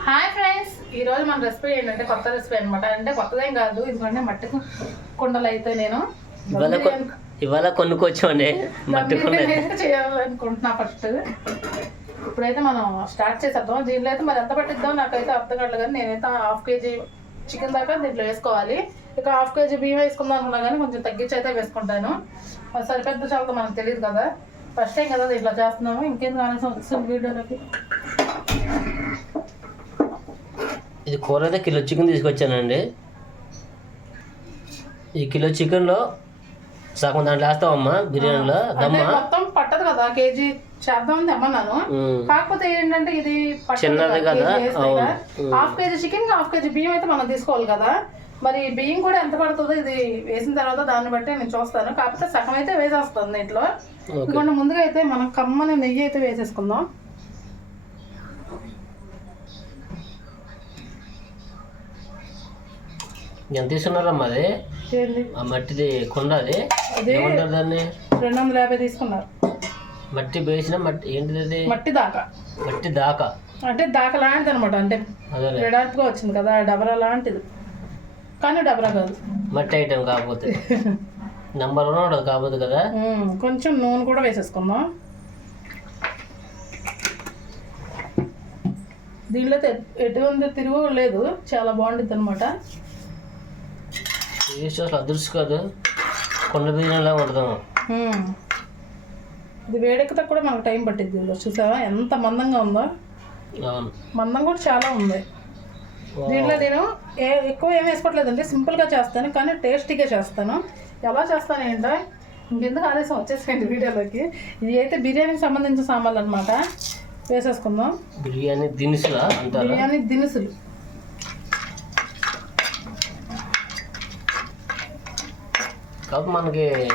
Hi friends ఈ రోజు మన రెసిపీ ఏంటంటే కొత్త రెసిపీ అనమాట అంటే కొత్తదేం కాదు ఎందుకంటే మట్టి కుండలు అయితే నేను ఇవాళ కొ- ఇవాళ అయితే చేయాలనుకుంటున్నా ఫస్ట్ ఇప్పుడైతే మనం స్టార్ట్ చేసేద్దాం. దీంట్లో అయితే మరి ఎంత పట్టిద్దాం నాకైతే అర్థం కావట్లేదు కానీ నేనైతే హాఫ్ కేజీ చికెన్ దాకా దీంట్లో వేసుకోవాలి. ఇక హాఫ్ కేజీ బియ్యం వేసుకుందాం అనుకున్నా కానీ కొంచెం తగ్గించి అయితే వేసుకుంటాను. సరిపెద్ద చాలా మనకు తెలియదు కదా. ఫస్ట్ టైం కదా ఇట్లా చేస్తున్నాము. ఇంకేం కావాల్సిన వీడియోలోకి? ఇది కూర అయితే కిలో చికెన్ తీసుకొచ్చానండి. ఈ కిలో చికెన్లో సగం దాంట్లో వేస్తామమ్మా బిర్యానీలో. దమ్మ. మొత్తం పట్టదు కదా కేజీ చేద్దాం తెమ్మన్నాను. కాకపోతే ఏంటంటే ఇది చిన్నది కదా. Half KG chicken half KG బియ్యం అయితే మనం తీసుకోవాలి కదా. మరి బియ్యం కూడా ఎంత పడుతుందో ఇది వేసిన తర్వాత దాన్ని బట్టి నేను చూస్తాను. కాకపోతే సగం అయితే వేసేస్తాను దీంట్లో ఓకే. ఇదిగోండి ముందుగా అయితే మనం కమ్మని నెయ్యి అయితే వేసేసుకుందాం. ఎంత తీసుకున్నారమ్మా అది. ఏంది? ఆ మట్టిది కుండ అది అది ఏమంటారు దాన్ని? రెండు వందల యాభై తీసుకున్నారు. మట్టి వేసిన మట్టి ఏంటిది అది? మట్టి దాకా. మట్టి దాకా. అంటే దాకా లాంటిది అనమాట అంటే అదే వెడల్పుగా వచ్చింది కదా డబరా లాంటిది. కానీ డబరా కాదు. మట్టి ఐటెం కాకపోతే. నెంబర్ వన్ ఉండదు కాకపోతే కదా? ఉమ్, కొంచెం నూనె కూడా వేసేసుకుందాం. దీనిలో తె- ఎటువంటి తిరుగు లేదు. చాలా బాగుంటుంది అనమాట టేస్ట్ అసలు అదృష్టం కాదు. కొండ బిర్యానీలా ఉంటుంది ఇది వేడెక్కితే కూడా మనకు టైం పట్టింది చూసావా? ఎంత మందంగా ఉందో. మందం కూడా చాలా ఉంది. దీంట్లో నేను ఏ ఎక్కువ ఏం వేసుకోవట్లేదండి సింపుల్గా చేస్తాను కానీ టేస్టీగా చేస్తాను. ఎలా చేస్తాను ఏంటో ఇంకెందుకు ఆదేశం వచ్చేసేయండి వీడియోలోకి. ఇది అయితే బిర్యానీకి సంబంధించిన సామాన్లు అనమాట వేసేసుకుందాం. బిర్యానీ దినుసులా బిర్యానీ దినుసులు. కాకపోతే మనకి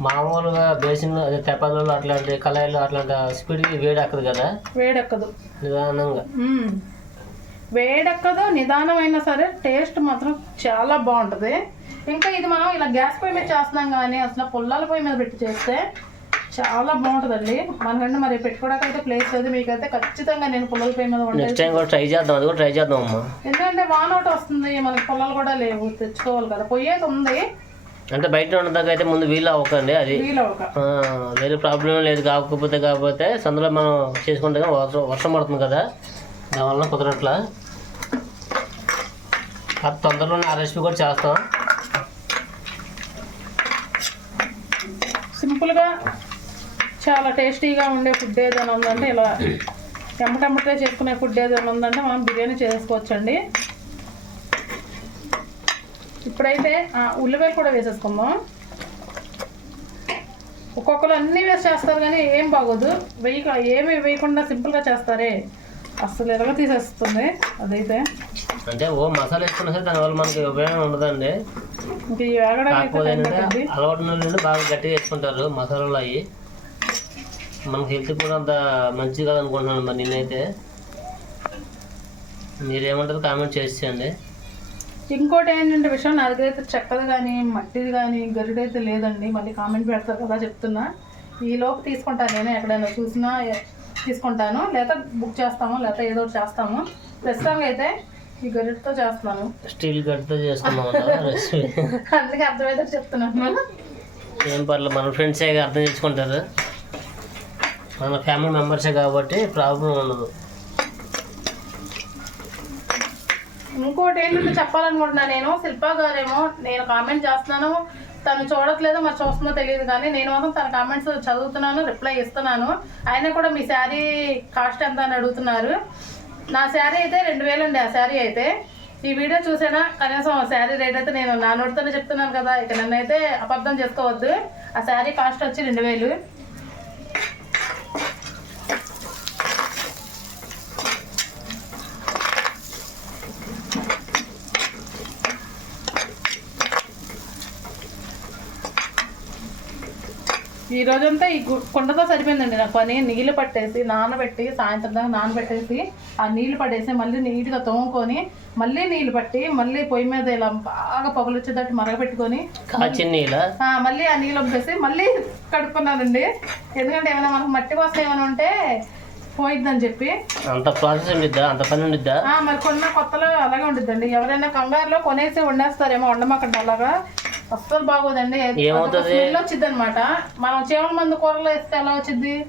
మామూలుగా బేసిన్ అదే అట్లాంటి కళాయిలు అట్లాంటి స్పీడ్కి వేడి ఎక్కదు కదా? వేడెక్కదు. నిదానంగా. మ్మ్. వేడెక్కదు నిదానమైనా సరే టేస్ట్ మాత్రం చాలా బాగుంటుంది. ఇంకా ఇది మనం ఇలా గ్యాస్ పొయ్యి మీద చేస్తున్నాం కానీ అసలు పుల్లల పొయ్యి మీద పెట్టి చేస్తే చాలా బాగుంటుందండి. మనకంటే మరి పెట్టుకోవడానికి అయితే ప్లేస్ లేదు. మీకైతే ఖచ్చితంగా నేను పుల్లల పొయ్యి మీద నెక్స్ట్ టైం కూడా ట్రై చేద్దాం. అది కూడా ట్రై చేద్దాం అమ్మా. ఎందుకంటే వాన ఒకటి వస్తుంది మనకి పుల్లలు కూడా లేవు. తెచ్చుకోవాలి కదా. పొయ్యి అయితే ఉంది. అంటే బయట ఉండదాకా అయితే ముందు వీలు అవ్వకండి అది. వేరే ప్రాబ్లం లేదు కాకపోతే కాకపోతే సందులో మనం చేసుకుంటే వర్షం వర్షం పడుతుంది కదా. దానివల్ల కుదరట్లా. అది తొందరలో ఆ రెసిపీ కూడా చేస్తాం. సింపుల్గా చాలా టేస్టీగా ఉండే ఫుడ్ ఏదైనా ఉందంటే ఇలా ఎమ్మటెమ్మటే చేసుకునే ఫుడ్ ఏదైనా ఉందంటే మనం బిర్యానీ చేసుకోవచ్చండి. ఇప్పుడైతే ఉల్లిపాయలు కూడా వేసేసుకుందాం. ఒక్కొక్కరు అన్నీ వేసి చేస్తారు కానీ ఏం బాగోదు. వేయక ఏమి వేయకుండా సింపుల్గా చేస్తారే. అస్సలు ఎలాగ తీసేస్తుంది అదైతే. అంటే ఓ మసాలా వేసుకున్నా సరే దానివల్ల మనకి ఉపయోగం ఉండదండి. అలవాటు వాళ్ళు బాగా గట్టిగా వేసుకుంటారు మసాలాలు అవి మనకి హెల్త్ కూడా అంత మంచిది కాదు అనుకుంటున్నాను మరి నేనైతే. మీరేమంటారు కామెంట్ చేసేయండి. ఇంకోటి ఏంటంటే విషయం నా దగ్గర అయితే చెక్కది కానీ మట్టిది కానీ గరిడ అయితే లేదండి. మళ్ళీ కామెంట్ పెడతారు కదా చెప్తున్నా. ఈ లోపు తీసుకుంటాను నేను ఎక్కడైనా చూసినా తీసుకుంటాను. లేదా బుక్ చేస్తాము లేదా ఏదో ఒకటి చేస్తాము. ప్రస్తుతానికి అయితే ఈ గరిటతో చేస్తున్నాను. స్టీల్ గట్టితో చేసుకున్నాం రెసిపీ అందుకే అర్థమైతే చెప్తున్నాను. ఏం పర్లేదు మన ఫ్రెండ్సే అర్థం చేసుకుంటారు. మన ఫ్యామిలీ మెంబర్సే కాబట్టి ప్రాబ్లం ఉండదు. ఇంకోటి ఏంటంటే చెప్పాలనుకుంటున్నా నేను శిల్పా గారేమో నేను కామెంట్ చేస్తున్నాను. తను చూడట్లేదో మరి చూస్తుందో తెలియదు కానీ నేను మాత్రం తన కామెంట్స్ చదువుతున్నాను రిప్లై ఇస్తున్నాను. ఆయన కూడా మీ శారీ కాస్ట్ ఎంత అని అడుగుతున్నారు. నా శారీ అయితే రెండు వేలు అండి ఆ శారీ అయితే. ఈ వీడియో చూసేనా? కనీసం శారీ రేట్ అయితే నేను నా నోటితోనే చెప్తున్నాను కదా ఇక నన్ను అయితే అబద్ధం చేసుకోవద్దు. ఆ శారీ కాస్ట్ వచ్చి రెండు వేలు. ఈ రోజంతా ఈ కుండతో సరిపోయిందండి నాకు. పని నీళ్ళు పట్టేసి నానబెట్టి సాయంత్రం దాకా నానబెట్టేసి ఆ నీళ్ళు పట్టేసి మళ్ళీ నీట్గా తోముకొని మళ్ళీ నీళ్ళు పట్టి మళ్ళీ పొయ్యి మీద ఇలా బాగా పొగలు వచ్చేటట్టు మరగపెట్టుకొని నీళ్ళ? మళ్ళీ ఆ నీళ్ళు వంపేసి మళ్ళీ కడుక్కున్నానండి. ఎందుకంటే ఏమైనా మనకు మట్టి వాసన ఏమైనా ఉంటే పోయిద్దని చెప్పి. అంత ప్రాసెస్ ఉండిద్దా? అంత పని ఉండిద్దా? మరి కొన్న కొత్తలో అలాగే ఉండిద్దండి. ఎవరైనా కంగారులో కొనేసి వండేస్తారేమో వండమాకండి అలాగా. అస్సలు బాగోదండి? స్మెల్ వచ్చింది అనమాట మనం చీమల మందు కూరలో వేస్తే ఎలా వచ్చింది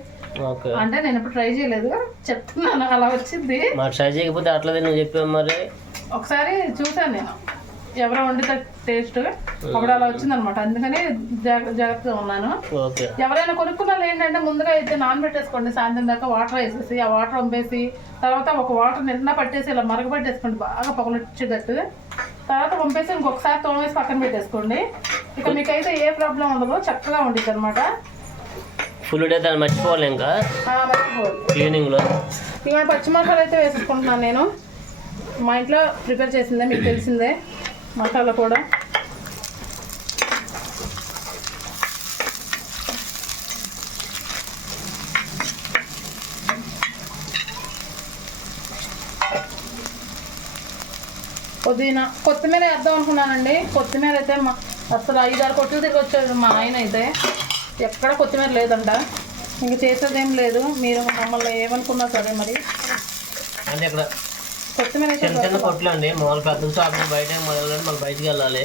అంటే నేను ఎప్పుడు ట్రై చేయలేదు. చెప్తున్నాను అలా వచ్చింది మరి ట్రై చేయకపోతే అట్లదే నువ్వు చెప్పావు మరి? ఒకసారి చూసాను నేను. ఎవరో వండితే టేస్ట్. అప్పుడు అలా వచ్చింది అనమాట అందుకని జాగ్ర- జాగ్రత్తగా ఉన్నాను. ఎవరైనా కొనుక్కున్న ఏంటంటే ముందుగా అయితే నానబెట్టేసుకోండి. సాయంత్రం దాకా వాటర్ వేసేసి ఆ వాటర్ వంపేసి తర్వాత ఒక వాటర్ నిండా పట్టేసి ఇలా మరగబెట్టేసుకోండి. బాగా పొగలొచ్చేటట్టు తర్వాత వంపేసి ఇంకొకసారి తోమేసి పక్కన పెట్టేసుకోండి. ఇక మీకైతే ఏ ప్రాబ్లం ఉండదు చక్కగా ఉండిద్ది అనమాట ఫుల్ డే దాన్ని మర్చిపోవాలి ఇంకా? క్లీనింగ్లో ఇవాళ పచ్చి మసాలా అయితే వేసేసుకుంటున్నాను నేను. మా ఇంట్లో ప్రిపేర్ చేసిందే మీకు తెలిసిందే. మసాలా కూడా. పుదీనా. కొత్తిమీర వేద్దాం అనుకున్నానండి. కొత్తిమీర అయితే మా అసలు ఐదారు కొట్లు తిరిగి వచ్చాడు మా ఆయన అయితే. ఎక్కడ కొత్తిమీర లేదంట. ఇంక చేసేదేం లేదు. మీరు మమ్మల్ని ఏమనుకున్నా సరే మరి. అంటే ఇక్కడ కొత్తిమీర అయితే చిన్న చిన్న కొట్లు అండి. మామూలు పెద్ద షాప్ బయట మళ్ళీ బయటికి వెళ్ళాలి.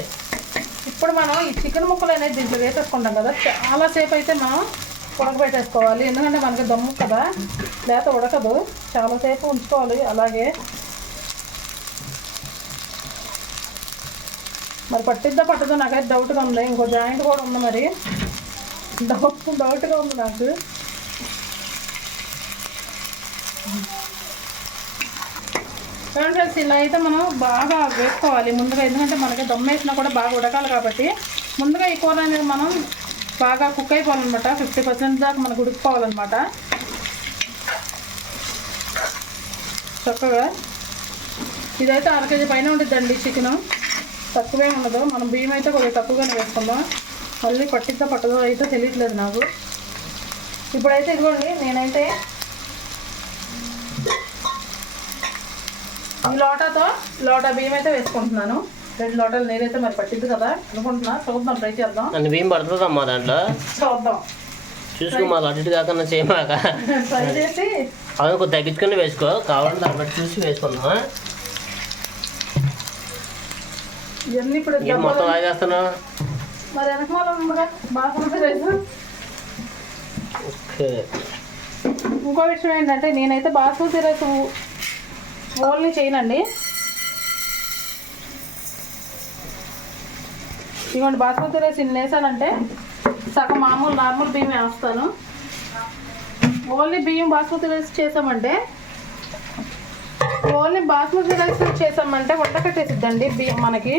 ఇప్పుడు మనం ఈ చికెన్ ముక్కలు అనేది దీంట్లో వేసేసుకుంటాం కదా. చాలా సేపు అయితే మనం ఉడకబెట్టేసుకోవాలి. ఎందుకంటే మనకి దమ్ము కదా. లేత ఉడకదు. చాలాసేపు ఉంచుకోవాలి. అలాగే మరి పట్టిద్దా పట్టదో నాకైతే డౌట్గా ఉంది. ఇంకో జాయింట్ కూడా ఉంది మరి. డౌట్ డౌట్గా ఉంది నాకు. చూడండి ఫ్రెండ్స్ ఇలా అయితే మనం బాగా వేసుకోవాలి. ముందుగా ఎందుకంటే మనకి దమ్ వేసినా కూడా బాగా ఉడకాలి కాబట్టి. ముందుగా ఈ కూర అనేది మనం బాగా కుక్ అయిపోవాలన్నమాట. ఫిఫ్టీ పర్సెంట్ దాకా మనకు ఉడికిపోవాలన్నమాట. చక్కగా. ఇదైతే అర కేజీ పైన ఉంటుందండి చికెను. తక్కువే ఉండదు మనం బియ్యం అయితే కొద్దిగా తక్కువగానే వేసుకుందాం మళ్ళీ పట్టిద్దా పట్టదో అయితే తెలియట్లేదు నాకు. ఇప్పుడైతే ఇదిగోండి నేనైతే ఈ లోటాతో లోటా బియ్యం అయితే వేసుకుంటున్నాను. రెండు లోటాలు నీరైతే మరి పట్టిద్ది కదా అనుకుంటున్నా. చూద్దాం ట్రై చేద్దాం. అంటే బియ్యం పడుతుందమ్మా దాంట్లో? చూద్దాం. చూసుకో మా అటు కాకుండా చేయమాక. ట్రై చేసి కొద్ది తగ్గించుకొని వేసుకో. కావాలంటే దాన్ని చూసి వేసుకుందామా? ఇవన్నీ ఇప్పుడు మొత్తం మరి వెనకమాల ఓకే. ఇంకో విషయం ఏంటంటే నేనైతే బాస్మతి రైస్ ఓన్లీ చేయనండి. ఇదిగోండి బాస్మతి రైస్ ఇన్ని వేసానంటే సగం మామూలు నార్మల్ బియ్యం వేస్తాను. ఓన్లీ బియ్యం బాస్మతి రైస్ చేసామంటే ఓన్లీ బాస్మతి రైస్ చేసామంటే వంట కట్టేసిద్దండి. బియ్యం మనకి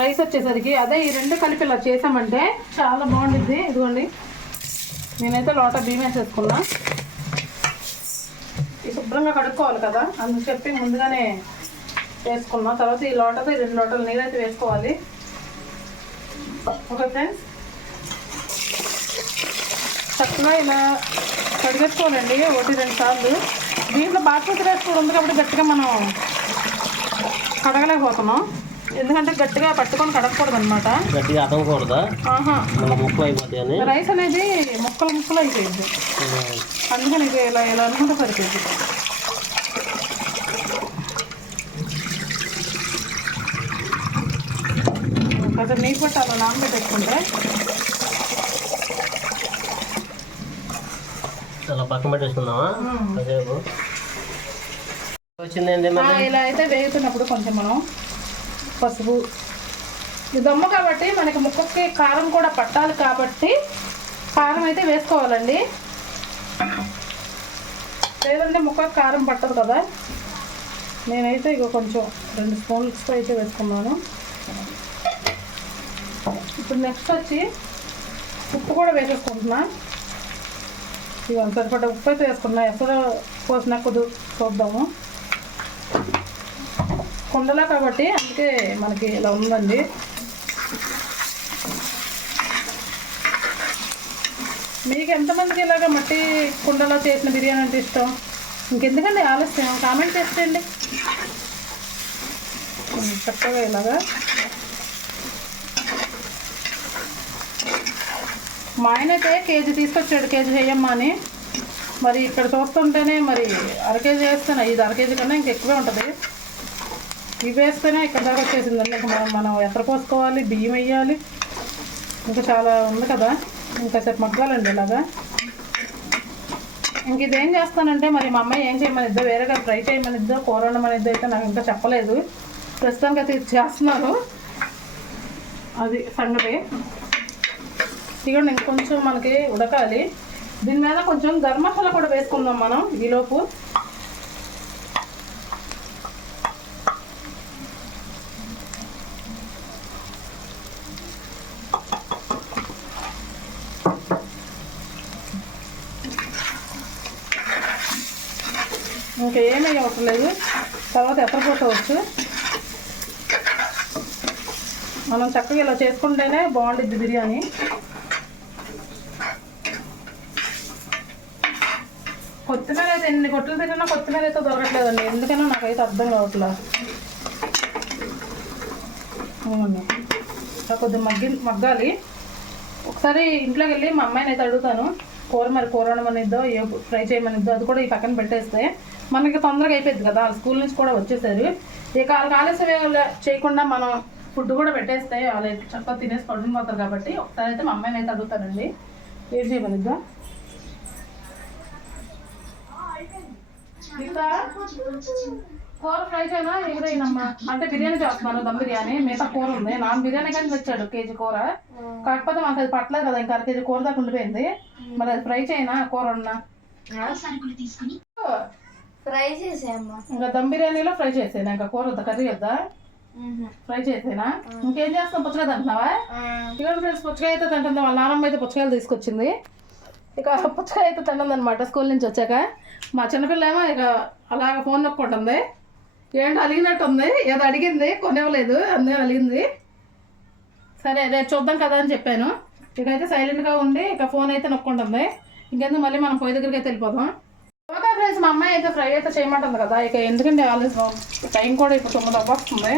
రైస్ వచ్చేసరికి అదే ఈ రెండు కలిపి ఇలా చేసామంటే చాలా బాగుంటుంది ఇదిగోండి. నేనైతే లోట బియ్యం వేసేసుకున్నా ఈ శుభ్రంగా కడుక్కోవాలి కదా. అందుకు చెప్పి ముందుగానే వేసుకున్నా. తర్వాత ఈ లోటతో ఈ రెండు లోటలు నీరైతే వేసుకోవాలి. Okay friends. చక్కగా ఇలా కడిగేసుకోవాలండి ఒకటి రెండు సార్లు. దీంట్లో బాస్మతి రైస్ కూడా ఉంది కాబట్టి గట్టిగా మనం కడగలేకపోతున్నాం. ఎందుకంటే గట్టిగా పట్టుకొని కడగకూడదు అనమాట గట్టిగా అతకూడదా ముక్కలు అయిపోతాయి రైస్ అనేది ముక్కలు ముక్కలు అయిపోయింది. అందుకని ఇది ఇలా ఇలా అనుకుంటే సరిపోయింది. కొంచెం నీళ్ళు పట్టి అలా నానబెట్టేసుకుంటే పక్కన పెట్టేసుకుందామా. కాసేపు వచ్చిందండి ఇలా అయితే వేగుతున్నప్పుడు కొంచెం మనం పసుపు. ఇది దమ్మ కాబట్టి మనకి ముక్కకి కారం కూడా పట్టాలి కాబట్టి కారం అయితే వేసుకోవాలండి. లేదంటే ముక్కకి కారం పట్టదు కదా. నేనైతే ఇక కొంచెం రెండు స్పూన్లు ఎక్స్ట్రా అయితే వేసుకున్నాను. ఇప్పుడు నెక్స్ట్ వచ్చి ఉప్పు కూడా వేసేసుకుంటున్నా. ఇక సరిపడా ఉప్పు అయితే వేసుకున్నా ఎక్కడ పోసినా కుదు చూద్దాము. కుండలా కాబట్టి అందుకే మనకి ఇలా ఉందండి. మీకు ఎంతమందికి ఇలాగ మట్టి కుండలో చేసిన బిర్యానీ అంటే ఇష్టం? ఇంకెందుకండి ఆలస్యం? కామెంట్ చేసేయండి. చక్కగా ఇలాగా? మా ఆయన అయితే కేజీ తీసుకొచ్చాడు కేజీ చేయమ్మా అని. మరి ఇక్కడ చూస్తుంటేనే మరి అర కేజీ వేస్తేనే ఇది అర కేజీ కన్నా ఇంకా ఎక్కువే ఉంటుంది. ఇవి వేస్తేనే ఇక్కడ దాకా వచ్చేసిందండి ఇంకా మనం మనం ఎక్కడ పోసుకోవాలి బియ్యం వేయాలి. ఇంకా చాలా ఉంది కదా. ఇంకా సేపు మగ్గాలండి ఇలాగా. ఇంక ఇదేం చేస్తానంటే మరి మా అమ్మాయి ఏం చేయమనిద్దో వేరేగా ఫ్రై చేయమనిద్దో కూర వండమనిద్దో అయితే నాకు ఇంకా చెప్పలేదు. ప్రస్తుతానికి అయితే ఇది చేస్తున్నారు. అది సంగతి. ఇదిగోండి ఇంకొంచెం మనకి ఉడకాలి. దీని మీద కొంచెం గరం మసాలా కూడా వేసుకుందాం మనం ఈలోపు ఇంకా ఏమీ అవ్వట్లేదు తర్వాత ఎత్తపోవచ్చు మనం చక్కగా ఇలా చేసుకుంటేనే బాగుంటుంది బిర్యానీ కొత్తిమీర అయితే ఎన్ని కొట్టులు తిన్నా కొత్తిమీర అయితే దొరకట్లేదండి. ఎందుకనో నాకైతే అర్థం కావట్లేదు అవును కొద్దిగా మగ్గి మగ్గాలి. ఒకసారి ఇంట్లోకి వెళ్ళి మా అమ్మాయిని అయితే అడుగుతాను. కూర మరి కూర వండమనిద్దో ఏ ఫ్రై చేయమనిద్దో అది కూడా ఈ పక్కన పెట్టేస్తే మనకి తొందరగా అయిపోయింది కదా. వాళ్ళ స్కూల్ నుంచి కూడా వచ్చేసారు. ఇక వాళ్ళకి ఆలస్యం చేయకుండా మనం ఫుడ్ కూడా పెట్టేస్తే వాళ్ళు చక్కగా తినేసి పడుకుపోతారు కాబట్టి ఒకసారి అయితే మా అమ్మాయిని అయితే అడుగుతానండి. ఏం చేయమనిద్దా? కూర ఫ్రై చేయనా? ఎగురైనమ్మా అంటే బిర్యానీ చేస్తున్నాను దమ్ బిర్యానీ. మిగతా కూర ఉంది. నాన్ బిర్యానీ కానీ తెచ్చాడు కేజీ కూర. కాకపోతే మనకు అది పట్టలేదు కదా ఇంకా అర కేజీ కూర దాకా ఉండిపోయింది. మరి అది ఫ్రై చేయనా కూర ఉన్నా ఫ్రై చేసేయమ్మా. ఇంకా దమ్ బిర్యానీలో ఫ్రై చేసేనా? ఇంకా కూర వద్దా? కర్రీ వద్దా? ఫ్రై చేసేనా? ఇంకేం చేస్తాం పుచ్చకాయ తింటున్నావా? ఇక్కడ ఫ్రెండ్స్ పుచ్చకాయ అయితే తింటుంది వాళ్ళ నాన్నమ్మ అయితే పుచ్చకాయలు తీసుకొచ్చింది. ఇక పుచ్చకాయ అయితే తింటుంది స్కూల్ నుంచి వచ్చాక. మా చిన్నపిల్ల ఏమో ఇక అలాగ ఫోన్ నొక్కుంటుంది. ఏంటో అలిగినట్టు ఉంది ఏదో అడిగింది కొనివ్వలేదు అందే అలిగింది. సరే రేపు చూద్దాం కదా అని చెప్పాను. ఇకైతే సైలెంట్గా ఉండి ఇక ఫోన్ అయితే నొక్కుంటుంది. ఇంకెందుకు మళ్ళీ మనం పోయి దగ్గరికి అయితే వెళ్ళిపోదాం. ఓకే ఫ్రెండ్స్ మా అమ్మాయి అయితే ఫ్రై అయితే చేయమంటుంది కదా. ఇక ఎందుకండి ఆలస్యం? టైం కూడా ఇప్పుడు తొమ్మిది అవ్వస్తుంది.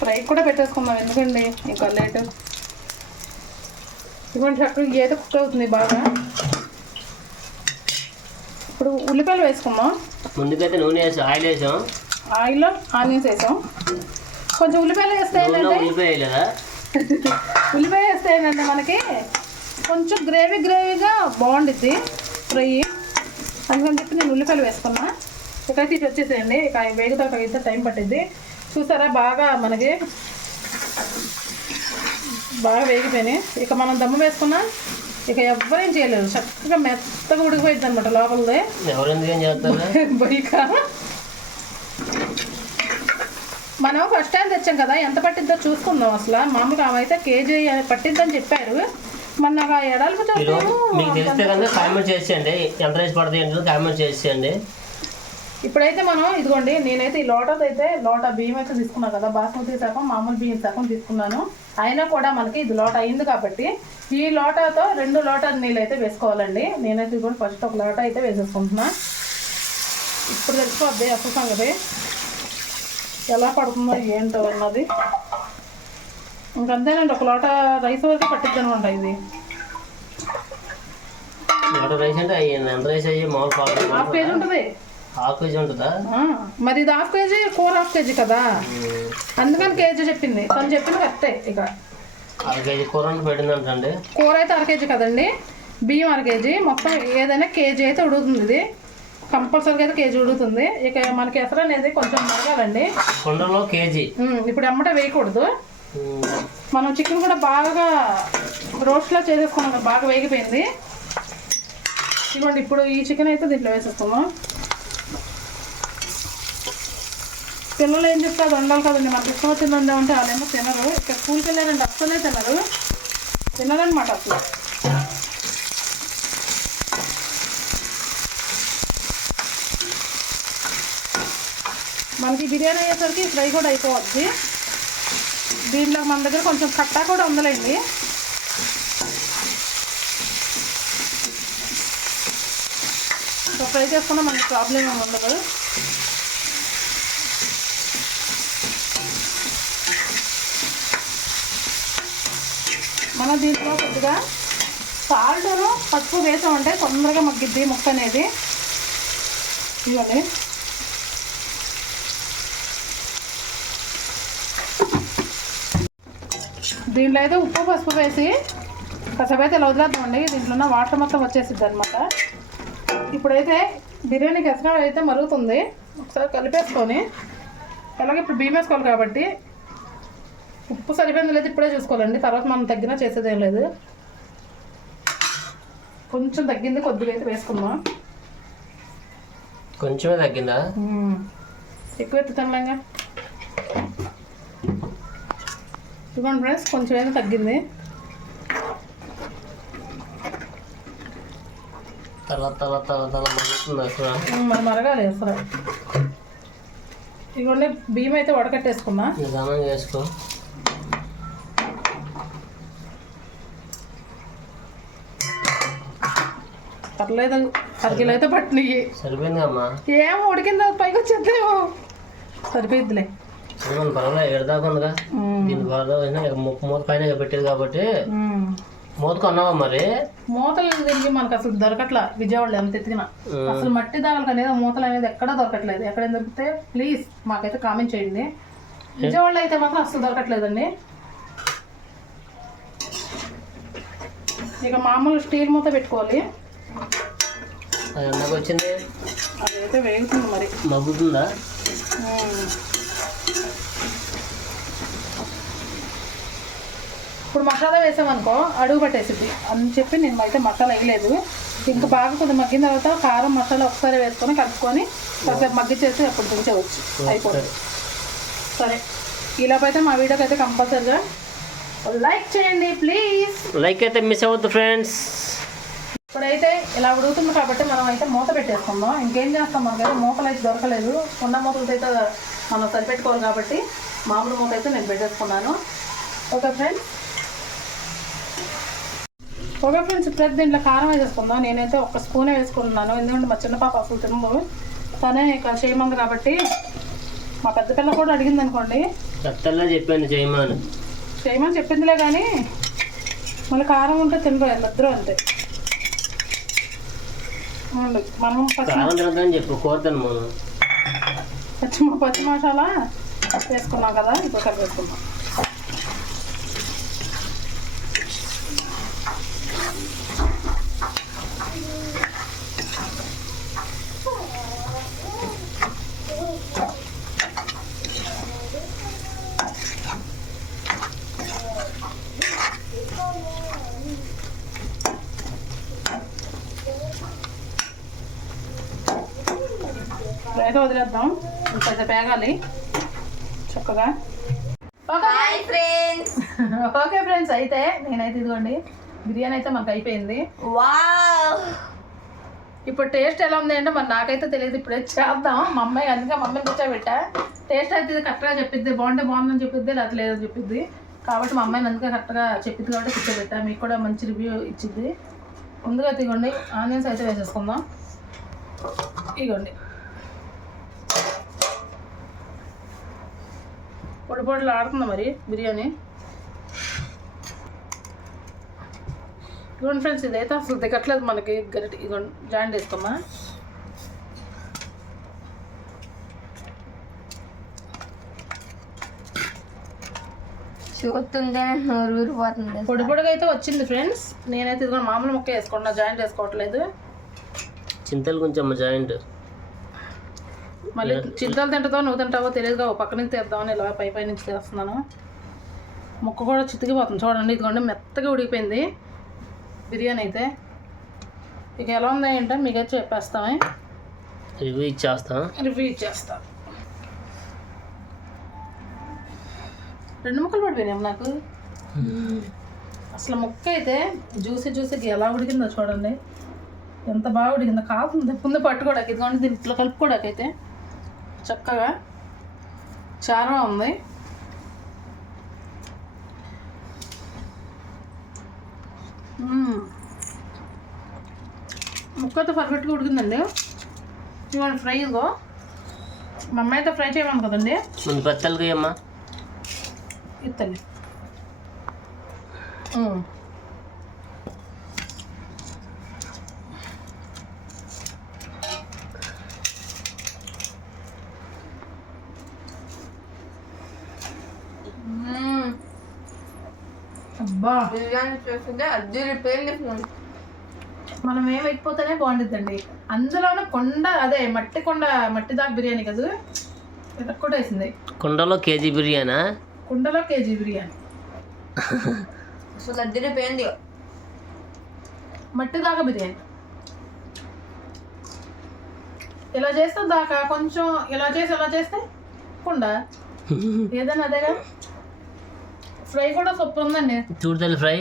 ఫ్రై కూడా పెట్టేసుకుందాం. ఎందుకండి? ఇంకా లేట్. ఇవ్వండి చక్కగా ఏదో కుక్ అవుతుంది బాగా. ఇప్పుడు ఉల్లిపాయలు వేసుకుందాం. ముందుకైతే నూనె వేసి ఆయిల్ వేసాం. ఆయిల్లో ఆనియన్స్ వేసాం. కొంచెం ఉల్లిపాయలు వేస్తే ఏంటంటే ఉల్లిపాయ ఉల్లిపాయ వేస్తే ఏంటంటే మనకి కొంచెం గ్రేవీ గ్రేవీగా బాగుండిద్ది ఫ్రై. అందుకని చెప్పి నేను ఉల్లిపాయలు వేసుకున్నా. ఇకైతే ఇటు వచ్చేసేయండి. ఇక వేగుతాక అయితే టైం పట్టిద్ది. చూసారా బాగా మనకి బాగా వేగిపోయినాయి. ఇక మనం దమ్ము వేసుకున్నా. ఇక ఎవ్వరేం చేయలేరు. చక్కగా మెత్తగా ఉడికిపోయింది అనమాట లోపలదే. ఎవరు బొయ్యిక మనం ఫస్ట్ టైం తెచ్చాం కదా ఎంత పట్టిద్దో చూసుకుందాం అసలు. మామూలుగా ఆమె కేజీ పట్టిద్దని చెప్పారు. మన నాకు ఎడాలకు మీకు తెలిస్తే కనుక కామెంట్ చేసేయండి. ఎంత రేసి పడుతుంది ఏంటో కామెంట్ చేసేయండి. ఇప్పుడైతే మనం ఇదిగోండి నేనైతే ఈ లోటాతో అయితే లోటా బియ్యం అయితే తీసుకున్నాను కదా బాస్మతి సగం మామూలు బియ్యం సగం తీసుకున్నాను. అయినా కూడా మనకి ఇది లోట అయింది కాబట్టి ఈ లోటాతో రెండు లోటా నీళ్ళు అయితే వేసుకోవాలండి. నేనైతే ఇదిగోండి ఫస్ట్ ఒక లోటా అయితే వేసేసుకుంటున్నా. ఇప్పుడు తెలిసిపోద్ది అసలు సంగతి. ఎలా పడుతుందో ఏంటో అన్నది. ఇంకంతేనండి ఒక లోట రైస్ వరకు పట్టిద్ది అనమాట ఇది. నూట రైస్ అంటే ఎంత రైస్ అయ్యి మామూలు ఉంటుంది. హాఫ్ కేజీ ఉంటుందా? మరి ఇది హాఫ్ కేజీ కూర హాఫ్ కేజీ కదా. అందుకని కేజీ చెప్పింది. తను చెప్పింది కరెక్టే ఇక. అర కేజీ కూర కూర అయితే అర కేజీ కదండి. బియ్యం అర కేజీ. మొత్తం ఏదైనా కేజీ అయితే ఉడుకుతుంది ఇది. కంపల్సరీగా అయితే కేజీ ఉడుకుతుంది. ఇక మనకి ఎసరు అనేది కొంచెం మరగాలండి. కుండలో కేజీ. ఇప్పుడు ఎమ్మట వేయకూడదు. మనం చికెన్ కూడా బాగా రోస్ట్లో చేసేసుకున్నాం బాగా వేగిపోయింది. ఇదిగోండి ఇప్పుడు ఈ చికెన్ అయితే దీంట్లో వేసేసుకుందాం. పిల్లలు ఏం చెప్తే అది వండాలి కదండి. మనకి ఇష్టం వచ్చింది వండామంటే వాళ్ళేమో తినరు. ఇక్కడ స్కూల్కి వెళ్ళారంటే అస్సలే తినరు. తినరనమాట అసలు. మనకి బిర్యానీ అయ్యేసరికి ఫ్రై కూడా అయిపోవద్ది దీంట్లో మన దగ్గర కొంచెం కట్టా కూడా ఉందలేండి. ఫ్రై చేసుకున్నా మనకి ప్రాబ్లం ఏమి ఉండదు. మనం దీంట్లో కొద్దిగా సాల్ట్ను పసుపు వేసామంటే తొందరగా మగ్గిద్ది ముక్క అనేది. ఇవ్వండి దీంట్లో అయితే ఉప్పు పసుపు వేసి కాసేపు అయితే ఇలా వదిలేద్దామండి. దీంట్లో ఉన్న వాటర్ మొత్తం వచ్చేసిద్ది అనమాట ఇప్పుడైతే బిర్యానీకి ఎసరా అయితే మరుగుతుంది. ఒకసారి కలిపేసుకొని. అలాగే ఇప్పుడు బియ్యం వేసుకోవాలి కాబట్టి ఉప్పు సరిపోయింది లేదు ఇప్పుడే చూసుకోవాలండి. తర్వాత మనం తగ్గినా చేసేది ఏం లేదు. కొంచెం తగ్గింది కొద్దిగా అయితే వేసుకుందాం. కొంచెమే తగ్గిందా. ఎక్కువ ఎత్తుతాంలేంగా ఇదిగోండి ఫ్రెండ్స్ కొంచెం అయితే తగ్గింది. మ్మ్, మరి మరగాలి అసలు. ఇదిగోండి బియ్యం అయితే వడకట్టేసుకున్నా వేసుకో. పర్లేదు అరకిలో అయితే పట్టినవి సరిపోయింది అమ్మా ఏం ఉడికింది పైకి వచ్చేద్దేమో. సరిపోయిద్దిలే. పర్వాలేదు ఎడదాకా ఉందిగా. మ్మ్. దీన్ని బాగా అయినా ఇక ముక్కు మూత పైన పెట్టేది కాబట్టి. మూత కొన్నావా మరి? మూతలు తిరిగి మనకు అసలు దొరకట్లా? విజయవాడలో ఎంత ఎత్తికినా. అసలు మట్టి దాగలకు అనేది మూతలు అనేది ఎక్కడా దొరకట్లేదు. ఎక్కడైనా దొరికితే ప్లీజ్ మాకైతే కామెంట్ చేయండి. విజయవాడలో అయితే మాత్రం అసలు దొరకట్లేదండి. ఇక మామూలు స్టీల్ మూత పెట్టుకోవాలి. అది ఎందాక వచ్చింది. అదైతే వేగుతుంది మరి. మగ్గుతుందా. ఇప్పుడు మసాలా వేసామనుకో అడుగు పట్టేసిద్ది అని చెప్పి నేను అయితే మసాలా వేయలేదు. ఇంకా బాగా కొద్దిగా మగ్గిన తర్వాత కారం మసాలా ఒకసారి వేసుకొని కలుపుకొని కాసేపు మగ్గిచ్చేసి అప్పుడు దించవచ్చు అయిపోతుంది. సరే. ఈలోపు అయితే మా వీడియోకి అయితే కంపల్సరిగా లైక్ చేయండి ప్లీజ్. లైక్ అయితే మిస్ అవ్వద్దు ఫ్రెండ్స్. ఇప్పుడైతే ఇలా ఉడుకుతుంది కాబట్టి మనం అయితే మూత పెట్టేసుకుందాం. ఇంకేం చేస్తాం మనకైతే మూతలు అయితే దొరకలేదు. ఉన్న మూతలతో అయితే మనం సరిపెట్టుకోవాలి కాబట్టి మామూలు మూత అయితే నేను పెట్టేసుకున్నాను. Okay friends? ఓకే ఫ్రెండ్స్ ఇప్పుడు దీంట్లో కారం వేసేసుకుందాం. నేనైతే ఒక స్పూనే వేసుకుంటున్నాను. ఎందుకంటే మా చిన్న పాప అసలు తినదు. తనే ఇక చేయమంది కాబట్టి మా పెద్ద పిల్ల కూడా అడిగింది అనుకోండి. చెప్పాను చేయమని. చేయమని చెప్పిందిలే కానీ మళ్ళీ కారం ఉంటే తినరు ఇద్దరు అంతే. మనం తినద్దని చెప్పు కోరుతాను మనం పచ్చి పచ్చి మసాలా? వేసుకున్నాం కదా ఇప్పుడు కలిపి వేసుకుందాం అయితే వదిలేద్దాం ఇంకైతే పేగాలి. చక్కగా okay hi friends. Okay friends అయితే నేనైతే ఇదిగోండి బిర్యానీ అయితే మనకు అయిపోయింది. వావ్ ఇప్పుడు టేస్ట్ ఎలా ఉంది అంటే మరి నాకైతే తెలియదు ఇప్పుడే చేద్దాం. మా అమ్మాయి అందుకే మా అమ్మాయిని కూర్చోబెట్టా. టేస్ట్ అయితే ఇది కరెక్ట్గా చెప్పిద్ది బాగుంటే బాగుందని చెప్పిద్ది లేకపోతే లేదని చెప్పిద్ది. కాబట్టి మా అమ్మాయిని అందుకే కరెక్ట్గా చెప్పిద్ది కాబట్టి కూర్చోబెట్టా. మీకు కూడా మంచి రివ్యూ ఇచ్చిద్ది. ముందుగా అయితే ఇగోండి ఆనియన్స్ అయితే వేసేసుకుందాం. ఇగోండి పొడి పొడిలు ఆడుతుంది మరి బిర్యానీ? ఇదిగోండి ఫ్రెండ్స్ ఇదైతే అసలు దిగట్లేదు మనకి. గరిటి ఇదిగోండి నోరు ఊరిపోతుంది పొడి పొడిగా అయితే వచ్చింది ఫ్రెండ్స్. నేనైతే ఇదిగో మామూలు ముక్క వేసుకుంటున్నా జాయింట్ వేసుకోవట్లేదు చింతలు కొంచెం జాయింట్. మళ్ళీ చింతలు తింటుందో నువ్వు తింటావో తెలియదుగా ఓ పక్క నుంచి తీద్దామని ఇలా పై పై నుంచి తీస్తున్నాను. ముక్క కూడా చితికిపోతుంది. చూడండి ఇదిగోండి మెత్తగా ఉడికిపోయింది బిర్యానీ అయితే. ఇక ఎలా ఉంది అంటే మీకైతే చెప్పేస్తామే. రివ్యూ ఇచ్చేస్తాం. రివ్యూ ఇచ్చేస్తా. రెండు ముక్కలు పడిపోయినాయి నాకు. అసలు ముక్క అయితే జ్యూసీ జ్యూసీకి ఎలా ఉడికిందో చూడండి. ఎంత బాగా ఉడికిందో. కాకుండా ముందు పట్టుకోవడానికి ఇదిగోండి దీన్ని ఇట్లా కలుపుకోవడానికి అయితే. చక్కగా చాలా ఉంది. మ్మ్. ముక్క అయితే పర్ఫెక్ట్గా ఉడికిందండి. ఇవాళ ఫ్రై ఇదిగో. మా అమ్మాయి అయితే ఫ్రై చేయమను కదండి. పెత్తలకి అమ్మా ఇత్తని బిర్యానీ చేస్తుంటే మనం ఏం ఎక్కిపోతేనే బాగుంటుందండి అందులోనూ కొండ అదే మట్టి కొండ మట్టి దాకా బిర్యానీ కదా. కూడా వేసింది. కుండలో కేజీ బిర్యానా? కుండలో కేజీ బిర్యానీ. అసలు అద్దరిపోయింది మట్టి దాకా బిర్యానీ. ఇలా చేస్తే దాకా కొంచెం ఇలా చేసి ఇలా చేస్తే కుండ. ఏదైనా అదేగా? ఫ్రై కూడా సూపర్ ఉందండి. చూడు తల్లి ఫ్రై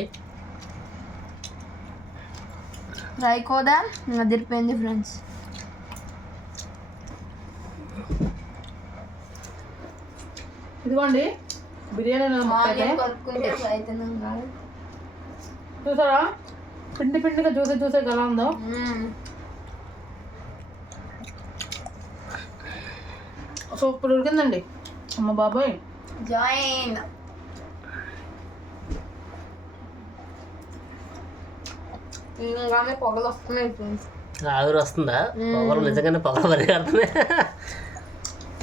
ఫ్రై కూడా అదిరిపోయింది ఫ్రెండ్స్ ఇదిగోండి బిర్యానీ కాదు. చూసారా? పిండి పిండిగా చూసే చూసే ఎలా ఉందో. సూపర్ ఉడికిందండి. అమ్మ బాబాయ్. జాయిన్ ఇంకానే పొగలు వస్తున్నాయి ఫ్రెండ్స్. ఆవిరి వస్తుందా? పొగలు నిజంగానే పొగలు పరిగెడుతున్నాయి.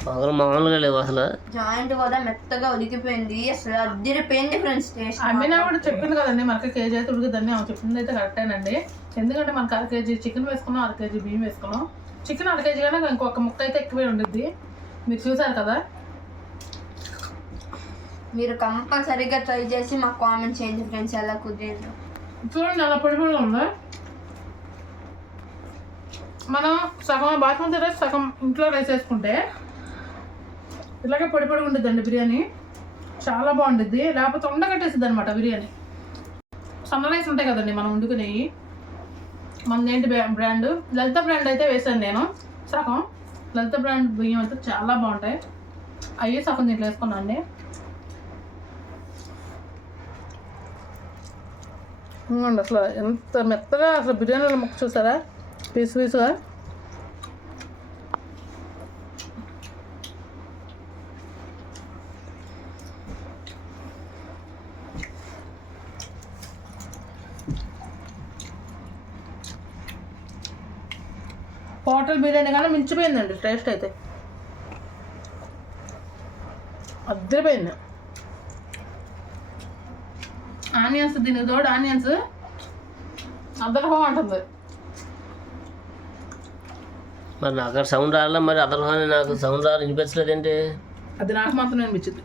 పొగలు మామూలుగా లేవు అసలు. జాయింట్ కూడా మెత్తగా ఉడికిపోయింది. అసలు అద్దరిపోయింది ఫ్రెండ్స్ టేస్ట్ అమ్మినా కూడా చెప్పింది కదండి మనకి కేజీ అయితే ఉడికిద్దండి ఆమె చెప్పింది అయితే కరెక్టేనండి ఎందుకంటే మనకి అర కేజీ చికెన్ వేసుకున్నాం అర కేజీ బియ్యం వేసుకున్నాం. చికెన్ అర కేజీ కన్నా ఇంకొక ముక్క అయితే ఎక్కువే ఉండిద్ది. మీరు చూసారు కదా? మీరు కంపల్సరీగా ట్రై చేసి మాకు కామెంట్ చేయండి ఫ్రెండ్స్ ఎలా కుదిరిందో. చూడండి అలా పొడి పొడి మనం సగం బాస్మతి రైస్ సగం ఇంట్లో రైస్ వేసుకుంటే ఇలాగే పొడి పొడి ఉండిద్దండి బిర్యానీ. చాలా బాగుంటుంది లేకపోతే ఉండగట్టేసిద్ది అనమాట బిర్యానీ. సన్న రైస్ ఉంటాయి కదండి మనం వండుకునేవి మనది ఏంటి బ్రాండ్? లలిత బ్రాండ్ అయితే వేసాను నేను. సగం. లలిత బ్రాండ్ బియ్యం అయితే చాలా బాగుంటాయి. అవి సగం దీంట్లో వేసుకున్నాను అండి. ఇదిగోండి అసలు ఎంత మెత్తగా అసలు బిర్యానీలో ముక్క చూసారా? పీస్ పీసుగా. హోటల్ బిర్యానీ కానీ మించిపోయిందండి టేస్ట్ అయితే. అద్దరిపోయింది. ఆనియన్స్ దీనికి తోడు ఆనియన్స్. అద్దరకం అంటుంది. మరి నాకు అక్కడ సౌండ్ రావాలా? మరి అదర్హాన్ని నాకు సౌండ్ రావాలి? వినిపించలేదేంటి? అది నాకు మాత్రం అనిపించింది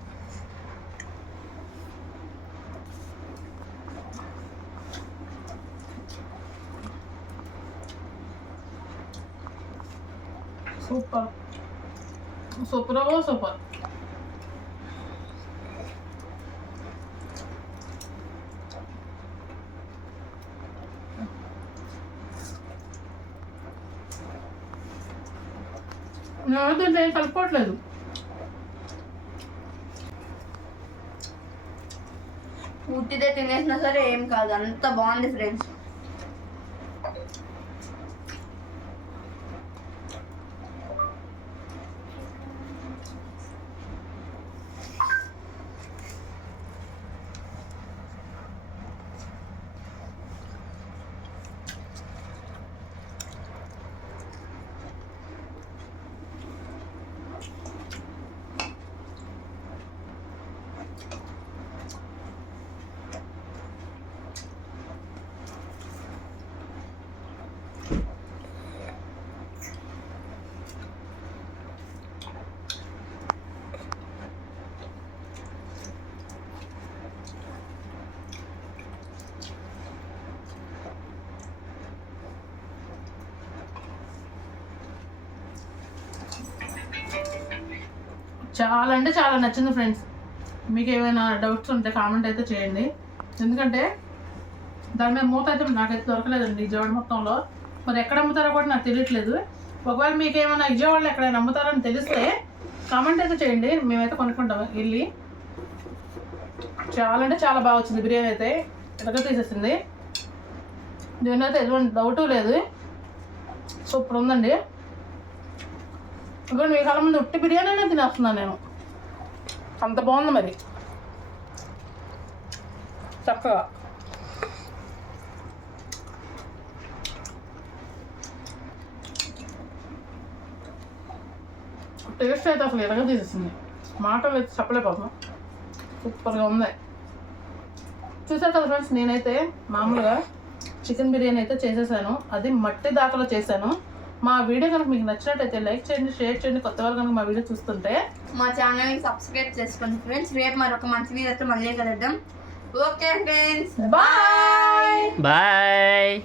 సూపర్. Super super. నేను ఏం కలుపుకోవట్లేదు పూర్తిదే తినేసినా సరే ఏం కాదు అంత బాగుంది ఫ్రెండ్స్ చాలా అంటే చాలా నచ్చింది ఫ్రెండ్స్ మీకు ఏమైనా డౌట్స్ ఉంటే కామెంట్ అయితే చేయండి. ఎందుకంటే దాని మీద మూత అయితే నాకైతే దొరకలేదండి విజయవాడ మొత్తంలో. మరి ఎక్కడ అమ్ముతారో కూడా నాకు తెలియట్లేదు. ఒకవేళ మీకు ఏమైనా విజయవాడలో ఎక్కడైనా అమ్ముతారని తెలిస్తే కామెంట్ అయితే చేయండి. మేమైతే కొనుక్కుంటాం వెళ్ళి. చాలా అంటే చాలా బాగా వచ్చింది బిర్యానీ అయితే. ఎలాగో తీసేసింది. దీనిలో ఎటువంటి డౌటు లేదు. సూపర్ ఉందండి ఇప్పుడు మీ కాలం ముందు ఉట్టి బిర్యానీనే తినేస్తున్నాను నేను. అంత బాగుంది మరి. చక్కగా. టేస్ట్ అయితే అసలు ఎలాగ తీసేసింది. మాటలు అయితే చెప్పలేకపోతున్నాం. సూపర్గా ఉంది. చూసారు కదా ఫ్రెండ్స్ నేనైతే మామూలుగా చికెన్ బిర్యానీ అయితే చేసేసాను. అది మట్టి దాకలో చేశాను. మా వీడియో కనుక మీకు నచ్చినట్టయితే లైక్ చేయండి షేర్ చేయండి. కొత్త వాళ్ళు కనుక మా వీడియో చూస్తుంటే మా ఛానల్ని సబ్స్క్రైబ్ చేసుకోండి ఫ్రెండ్స్. రేపు మరొక మంచి వీడియోతో మళ్ళీ కలుద్దాం. Okay friends. బాయ్. బాయ్.